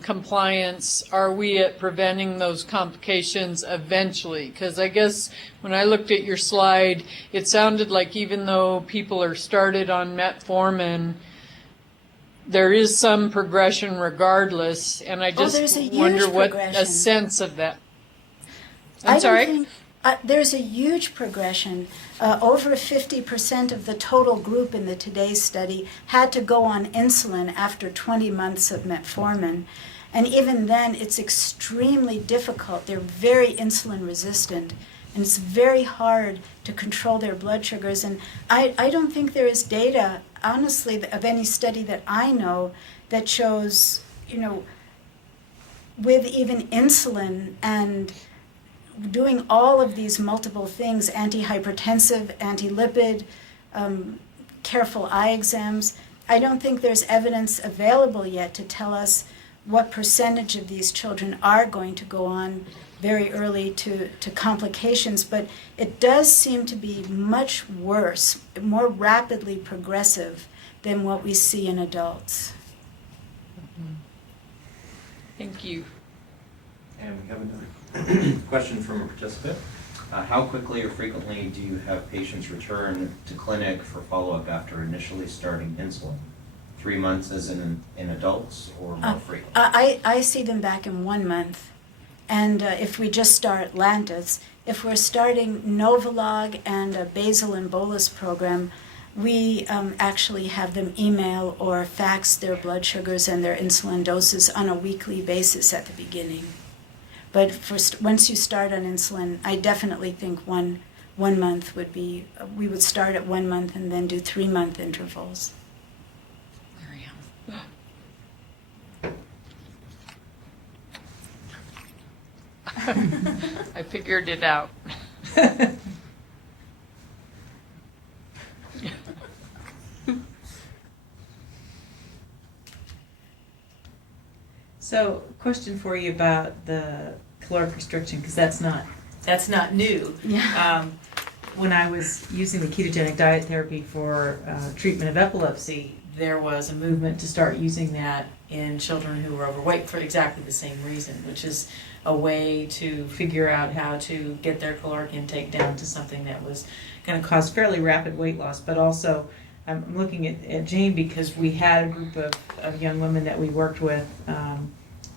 compliance, are we at preventing those complications eventually? Because I guess when I looked at your slide, it sounded like even though people are started on metformin, there is some progression regardless, and I just wonder what a sense of that. I'm sorry? There's a huge progression. Over 50% of the total group in the Today study had to go on insulin after 20 months of metformin. And even then, it's extremely difficult. They're very insulin resistant, and it's very hard to control their blood sugars. And I don't think there is data, honestly, of any study that I know that shows, with even insulin and doing all of these multiple things, antihypertensive, anti-lipid, careful eye exams, I don't think there's evidence available yet to tell us what percentage of these children are going to go on very early to complications, but it does seem to be much worse, more rapidly progressive than what we see in adults. Thank you. And we have another question from a participant. How quickly or frequently do you have patients return to clinic for follow-up after initially starting insulin? 3 months as in adults, or more frequently? I see them back in 1 month. And if we just start Lantus, if we're starting Novolog and a basal and bolus program, we actually have them email or fax their blood sugars and their insulin doses on a weekly basis at the beginning. But once you start on insulin, I definitely think one month would be, we would start at 1 month and then do 3-month intervals. I figured it out. So, question for you about the caloric restriction, because that's not new. Yeah. When I was using the ketogenic diet therapy for treatment of epilepsy, there was a movement to start using that in children who were overweight for exactly the same reason, which is a way to figure out how to get their caloric intake down to something that was going to cause fairly rapid weight loss. But also, I'm looking at Jane because we had a group of young women that we worked with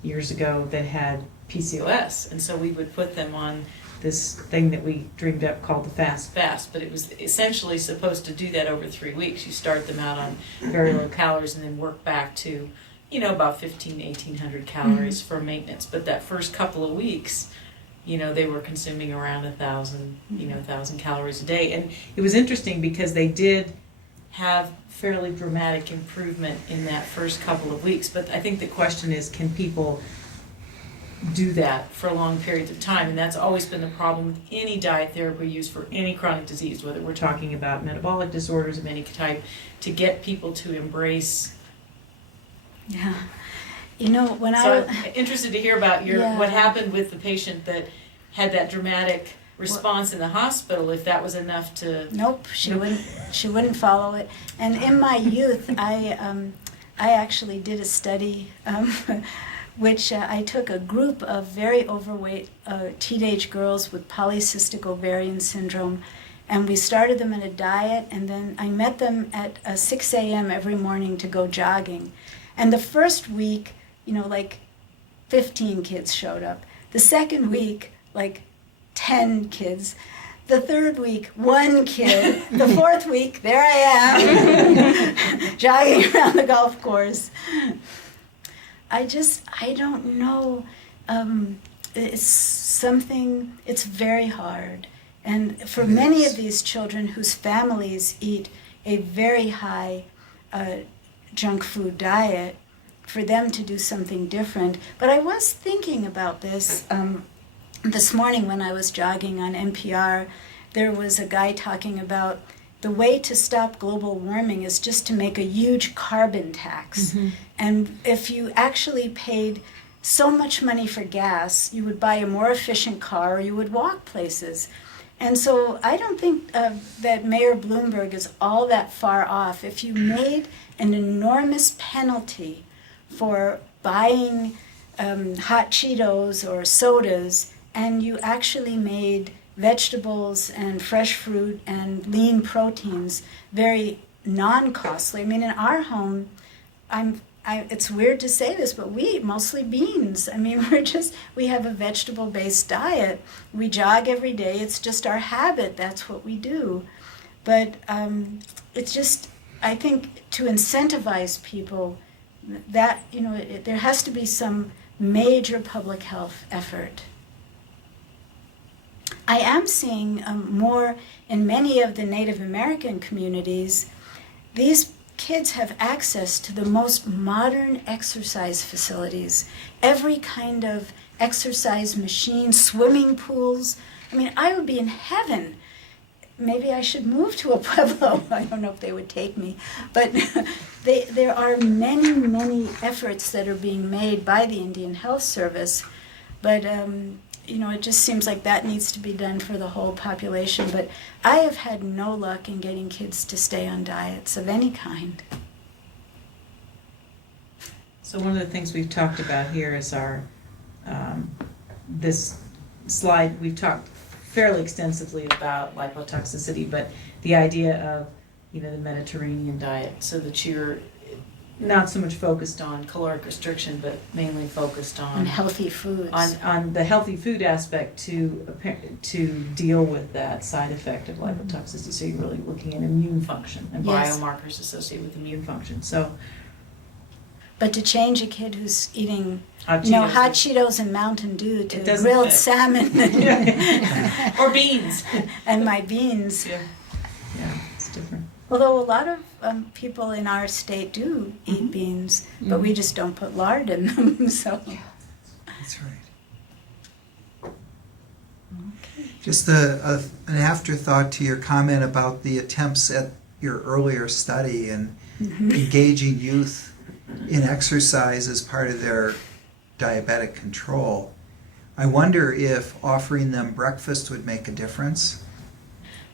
years ago that had PCOS, and so we would put them on this thing that we dreamed up called the fast, but it was essentially supposed to do that over 3 weeks. You start them out on very low calories and then work back to, about 1,800 calories for maintenance. But that first couple of weeks, they were consuming around 1,000 calories a day. And it was interesting because they did have fairly dramatic improvement in that first couple of weeks. But I think the question is, can people do that for long periods of time? And that's always been the problem with any diet therapy used for any chronic disease, whether we're talking about metabolic disorders of any type, to get people to embrace. Yeah. I'm interested to hear about what happened with the patient that had that dramatic response in the hospital, if that was enough to... Nope, she wouldn't follow it. And in my youth, I actually did a study which I took a group of very overweight teenage girls with polycystic ovarian syndrome, and we started them on a diet, and then I met them at 6 a.m. every morning to go jogging. And the first week, like 15 kids showed up. The second week, like 10 kids. The third week, 1 kid. The fourth week, there I am, jogging around the golf course. I don't know. It's very hard. And for many of these children whose families eat a very high junk food diet, for them to do something different. But I was thinking about this this morning when I was jogging on NPR. There was a guy talking about the way to stop global warming is just to make a huge carbon tax. Mm-hmm. And if you actually paid so much money for gas, you would buy a more efficient car or you would walk places. And so I don't think that Mayor Bloomberg is all that far off. If you made an enormous penalty for buying hot Cheetos or sodas, and you actually made vegetables and fresh fruit and lean proteins very non-costly. I mean, in our home, it's weird to say this, but we eat mostly beans. I mean, we have a vegetable-based diet. We jog every day. It's just our habit. That's what we do. But it's just, I think, to incentivize people, that, there has to be some major public health effort. I am seeing more in many of the Native American communities. These kids have access to the most modern exercise facilities, every kind of exercise machine, swimming pools. I mean, I would be in heaven. Maybe I should move to a pueblo. I don't know if they would take me. But there are many, many efforts that are being made by the Indian Health Service. But, it just seems like that needs to be done for the whole population. But I have had no luck in getting kids to stay on diets of any kind. So one of the things we've talked about here is our, this slide, we've talked fairly extensively about lipotoxicity, but the idea of, the Mediterranean diet, so that you're not so much focused on caloric restriction, but mainly focused on healthy foods. On the healthy food aspect to deal with that side effect of lipotoxicity. So you're really looking at immune function and Yes. biomarkers associated with immune function. So, but to change a kid who's eating hot Cheetos and Mountain Dew to grilled fit. salmon or beans and my beans. Yeah, it's different. Although a lot of people in our state do eat beans, but we just don't put lard in them. So. Yeah, that's right. Just an afterthought to your comment about the attempts at your earlier study and engaging youth in exercise as part of their diabetic control. I wonder if offering them breakfast would make a difference.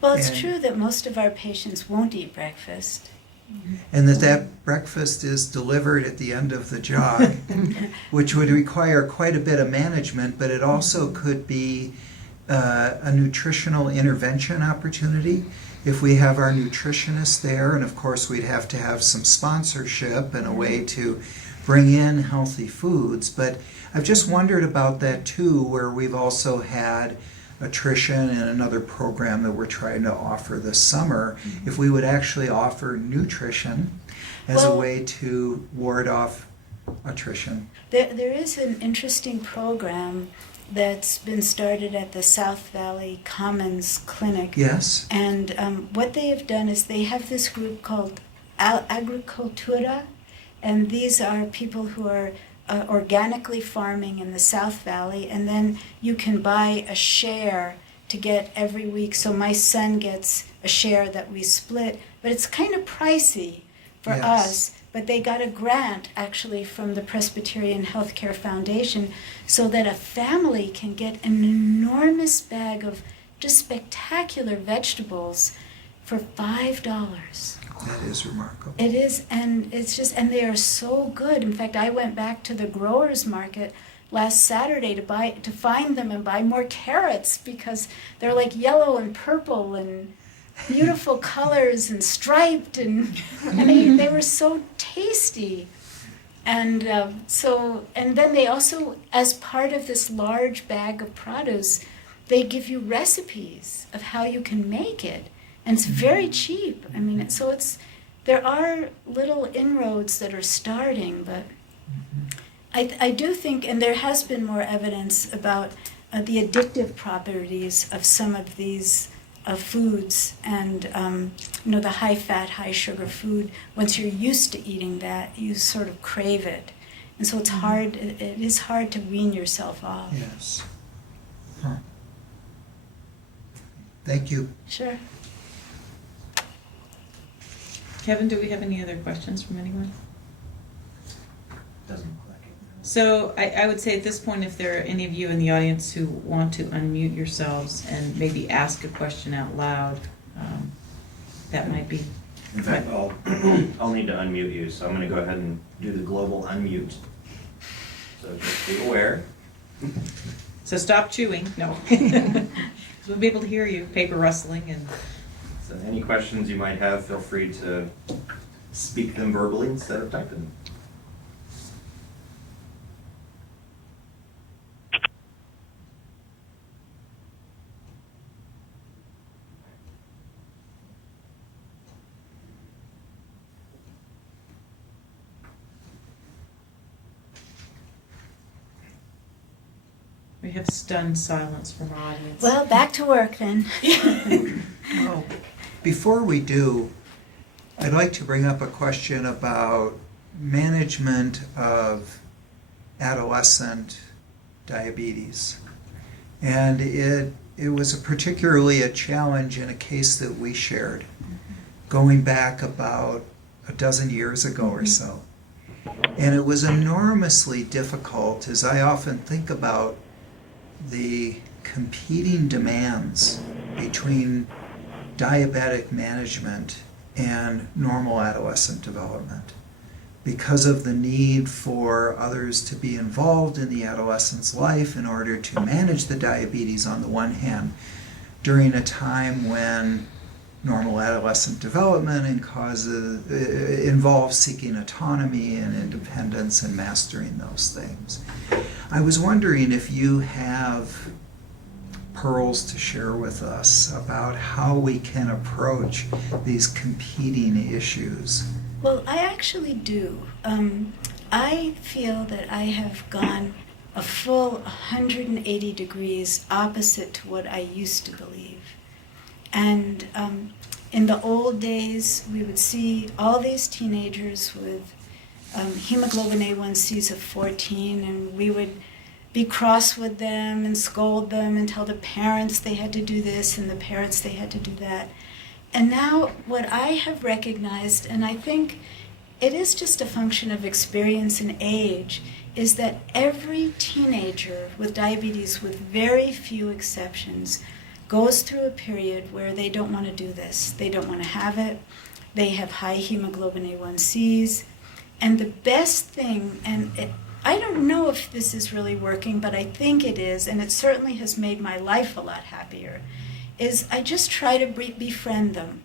Well, it's true that most of our patients won't eat breakfast. And that breakfast is delivered at the end of the jog, which would require quite a bit of management, but it also could be a nutritional intervention opportunity. If we have our nutritionists there, and of course we'd have to have some sponsorship and a way to bring in healthy foods, but I've just wondered about that too, where we've also had attrition and another program that we're trying to offer this summer, if we would actually offer nutrition as a way to ward off attrition. There is an interesting program that's been started at the South Valley Commons Clinic. Yes. And what they have done is they have this group called Agricultura, and these are people who are organically farming in the South Valley, and then you can buy a share to get every week. So my son gets a share that we split, but it's kind of pricey for us. But they got a grant actually from the Presbyterian Healthcare Foundation so that a family can get an enormous bag of just spectacular vegetables for $5. That is remarkable. It is, and it's just, and they are so good. In fact, I went back to the growers market last Saturday to find them and buy more carrots because they're like yellow and purple and beautiful colors and striped and they were so tasty. And and then they also, as part of this large bag of produce, they give you recipes of how you can make it. And it's very cheap. I mean, there are little inroads that are starting, but I do think, and there has been more evidence about the addictive properties of some of these foods, and the high-fat, high-sugar food. Once you're used to eating that, you sort of crave it, and so it's hard. It is hard to wean yourself off. Yes. Huh. Thank you. Sure. Kevin, do we have any other questions from anyone? Doesn't look like it. So I would say at this point, if there are any of you in the audience who want to unmute yourselves and maybe ask a question out loud, that might be. In fact, I'll need to unmute you, so I'm going to go ahead and do the global unmute. So just be aware. So stop chewing. No. We'll be able to hear you. Paper rustling and. So any questions you might have, feel free to speak them verbally instead of typing them. We have stunned silence from our audience. Well, back to work then. Well, before we do, I'd like to bring up a question about management of adolescent diabetes. And it was particularly a challenge in a case that we shared, going back about a dozen years ago or so. And it was enormously difficult, as I often think about the competing demands between diabetic management and normal adolescent development, because of the need for others to be involved in the adolescent's life in order to manage the diabetes on the one hand, during a time when normal adolescent development involves seeking autonomy and independence and mastering those things. I was wondering if you have pearls to share with us about how we can approach these competing issues. Well, I actually do. I feel that I have gone a full 180 degrees opposite to what I used to believe. And in the old days, we would see all these teenagers with hemoglobin A1Cs of 14, and we would be cross with them and scold them and tell the parents they had to do this and the parents they had to do that. And now what I have recognized, and I think it is just a function of experience and age, is that every teenager with diabetes, with very few exceptions, goes through a period where they don't want to do this. They don't want to have it. They have high hemoglobin A1Cs. And the best thing, I don't know if this is really working, but I think it is, and it certainly has made my life a lot happier, is I just try to befriend them.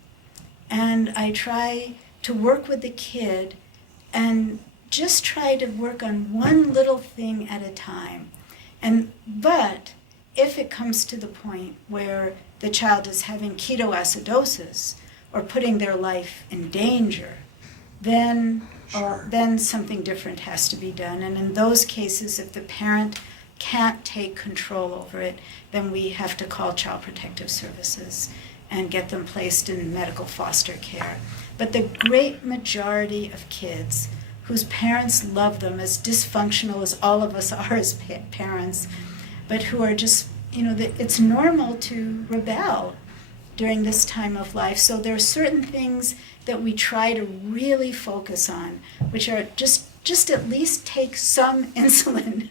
And I try to work with the kid and just try to work on one little thing at a time. But if it comes to the point where the child is having ketoacidosis or putting their life in danger, then something different has to be done. And in those cases, if the parent can't take control over it, then we have to call Child Protective Services and get them placed in medical foster care. But the great majority of kids whose parents love them, as dysfunctional as all of us are as parents, but who are just, it's normal to rebel during this time of life. So there are certain things that we try to really focus on, which are just at least take some insulin.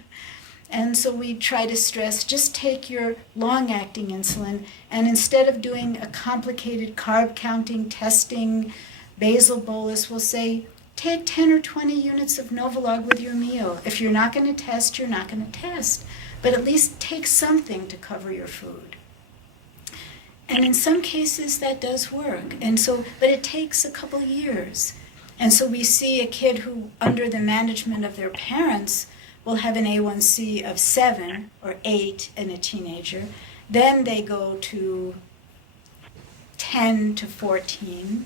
And so we try to stress, just take your long-acting insulin, and instead of doing a complicated carb counting testing basal bolus will say, take 10 or 20 units of Novolog with your meal. If you're not going to test, you're not going to test. But at least take something to cover your food. And in some cases that does work. But it takes a couple years. And so we see a kid who, under the management of their parents, will have an A1C of 7 or 8 in a teenager. Then they go to 10 to 14.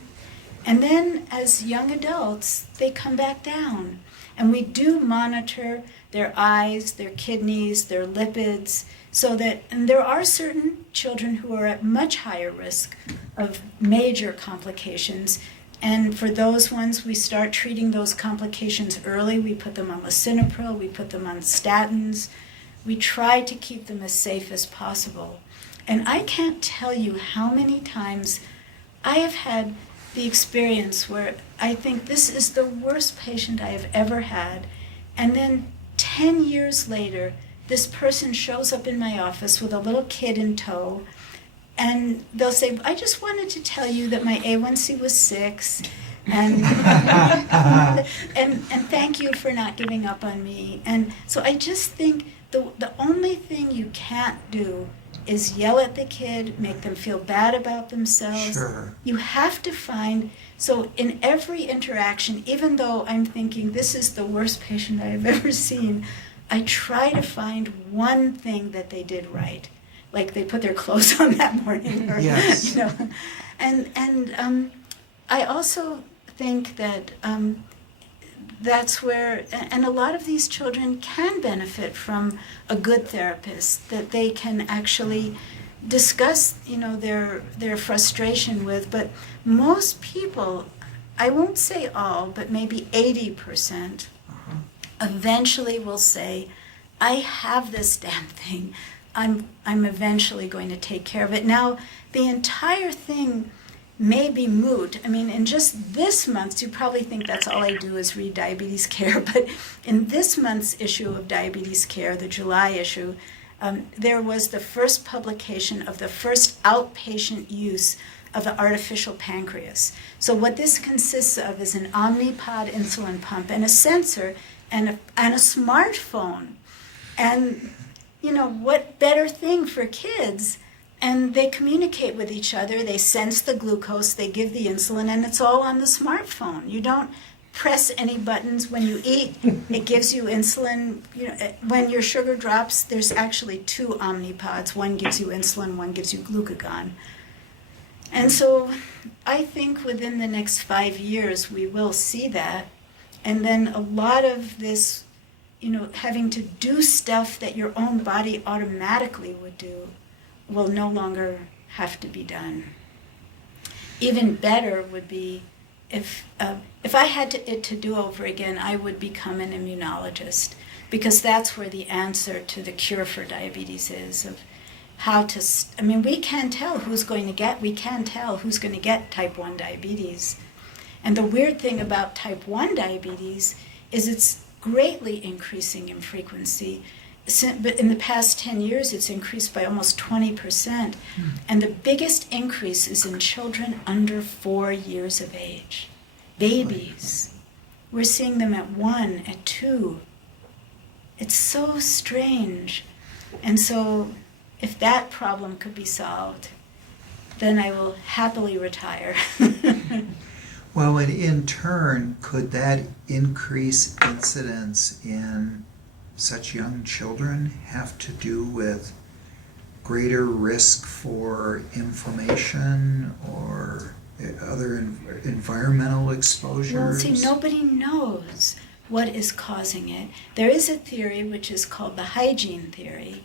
And then as young adults, they come back down. And we do monitor their eyes, their kidneys, their lipids, and there are certain children who are at much higher risk of major complications. And for those ones, we start treating those complications early. We put them on lisinopril, we put them on statins. We try to keep them as safe as possible. And I can't tell you how many times I have had the experience where I think this is the worst patient I have ever had. And then 10 years later, this person shows up in my office with a little kid in tow, and they'll say, I just wanted to tell you that my A1C was 6, and and thank you for not giving up on me. And so I just think the only thing you can't do is yell at the kid, make them feel bad about themselves. Sure. You have to find, so in every interaction, even though I'm thinking this is the worst patient I have ever seen, I try to find one thing that they did right. Like they put their clothes on that morning. Or, Yes. you know. And I also think that that's where, and a lot of these children can benefit from a good therapist that they can actually discuss, their frustration with. But most people, I won't say all, but maybe 80%, eventually will say, I have this damn thing. I'm eventually going to take care of it. Now, the entire thing may be moot. I mean, in just this month's, you probably think that's all I do is read Diabetes Care, but in this month's issue of Diabetes Care, the July issue, there was the first publication of the first outpatient use of the artificial pancreas. So what this consists of is an Omnipod insulin pump and a sensor and a smartphone. And, what better thing for kids? And they communicate with each other, they sense the glucose, they give the insulin, and it's all on the smartphone. You don't press any buttons when you eat. It gives you insulin. When your sugar drops, there's actually 2 Omnipods. One gives you insulin, one gives you glucagon. And so I think within the next 5 years we will see that. And then a lot of this, having to do stuff that your own body automatically would do will no longer have to be done. Even better would be if I had it to do over again, I would become an immunologist, because that's where the answer to the cure for diabetes is, of how to, we can tell who's going to get type 1 diabetes. And the weird thing about type 1 diabetes is it's greatly increasing in frequency. But in the past 10 years, it's increased by almost 20%. And the biggest increase is in children under 4 years of age. Babies. We're seeing them at 1, at 2. It's so strange. And so if that problem could be solved, then I will happily retire. Well, and in turn, could that increase incidence in such young children have to do with greater risk for inflammation or other environmental exposures? Well, see, nobody knows what is causing it. There is a theory which is called the hygiene theory,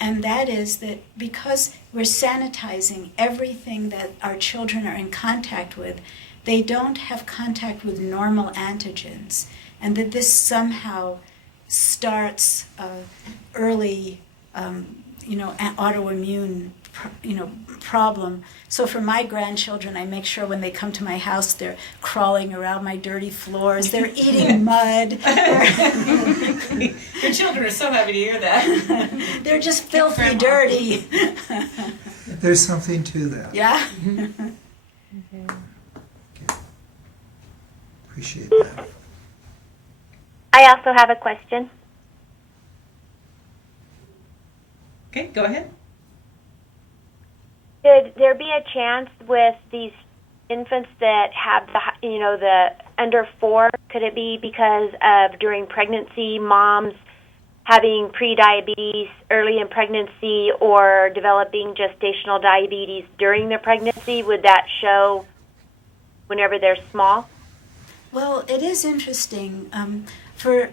and that is that because we're sanitizing everything that our children are in contact with, they don't have contact with normal antigens, and that this somehow starts early, autoimmune, problem. So for my grandchildren, I make sure when they come to my house, they're crawling around my dirty floors. They're eating mud. Your children are so happy to hear that. They're just filthy dirty. There's something to that. Yeah. appreciate that. I also have a question. Okay, go ahead. Could there be a chance with these infants that have the under 4? Could it be because of during pregnancy, moms having prediabetes early in pregnancy or developing gestational diabetes during their pregnancy? Would that show whenever they're small? Well, it is interesting. For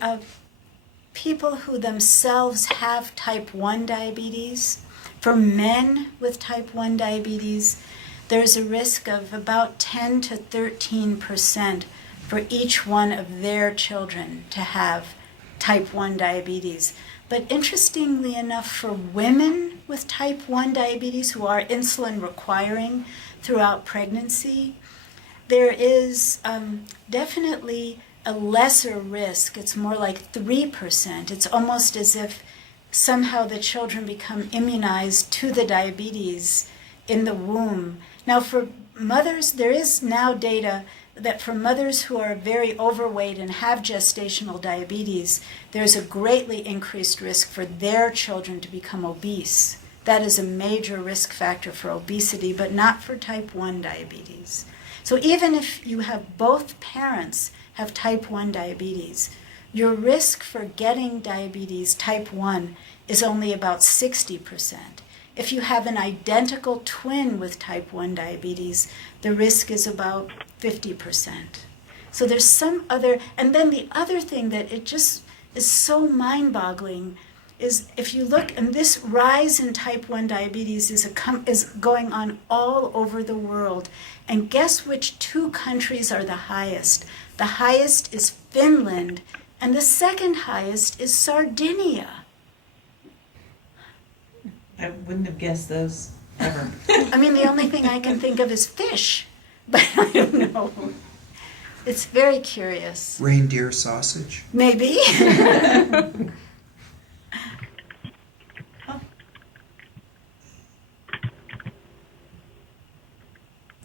people who themselves have type 1 diabetes, for men with type 1 diabetes, there's a risk of about 10 to 13% for each one of their children to have type 1 diabetes. But interestingly enough, for women with type 1 diabetes who are insulin requiring throughout pregnancy, there is definitely a lesser risk. It's more like 3%. It's almost as if somehow the children become immunized to the diabetes in the womb. Now for mothers, there is now data that for mothers who are very overweight and have gestational diabetes, there's a greatly increased risk for their children to become obese. That is a major risk factor for obesity, but not for type 1 diabetes. So even if you have both parents have type 1 diabetes, your risk for getting diabetes type 1 is only about 60%. If you have an identical twin with type 1 diabetes, the risk is about 50%. So there's some other, and then the other thing that it just is so mind-boggling is if you look, and this rise in type 1 diabetes is going on all over the world. And guess which 2 countries are the highest? The highest is Finland, and the second highest is Sardinia. I wouldn't have guessed those ever. I mean, the only thing I can think of is fish, but I don't know. It's very curious. Reindeer sausage. Maybe.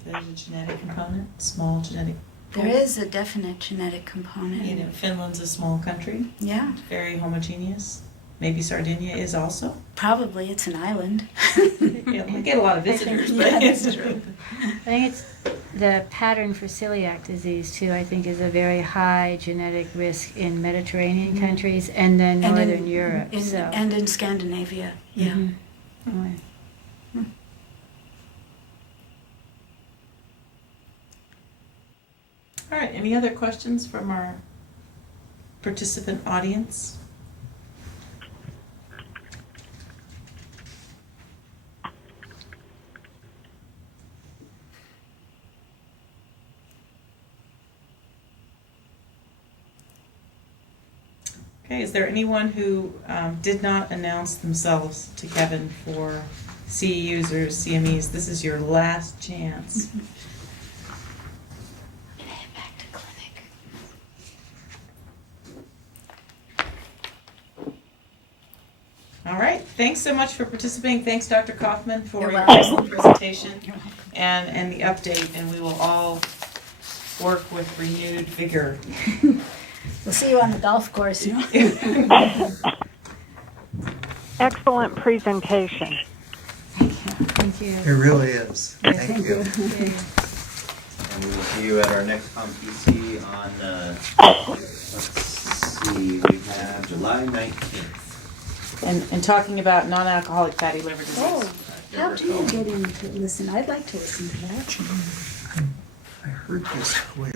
There's a genetic component, small genetic. There is a definite genetic component. You know, Finland's a small country, Yeah, very homogeneous. Maybe Sardinia is also. probably. It's an island. Yeah, we get a lot of visitors, but Yeah, that's true. I think it's the pattern for celiac disease too. I think is a very high genetic risk in Mediterranean countries and then And in- Northern Europe. And in Scandinavia, yeah. Mhm. Oh, yeah. All right, any other questions from our participant audience? Okay, is there anyone who did not announce themselves to Kevin for CEUs or CMEs? This is your last chance. Back to clinic. All right, thanks so much for participating. Thanks, Dr. Kaufman, for You're your welcome. excellent presentation You're welcome. and the update, and we will all work with renewed vigor. We'll see you on the golf course. Excellent presentation. Thank you. It really is. Thank you. And we will see you at our next COMM-TC on, let's see, we have July 19th. And talking about non-alcoholic fatty liver disease. Oh, how do you get in to listen? I'd like to listen to that. I heard this where.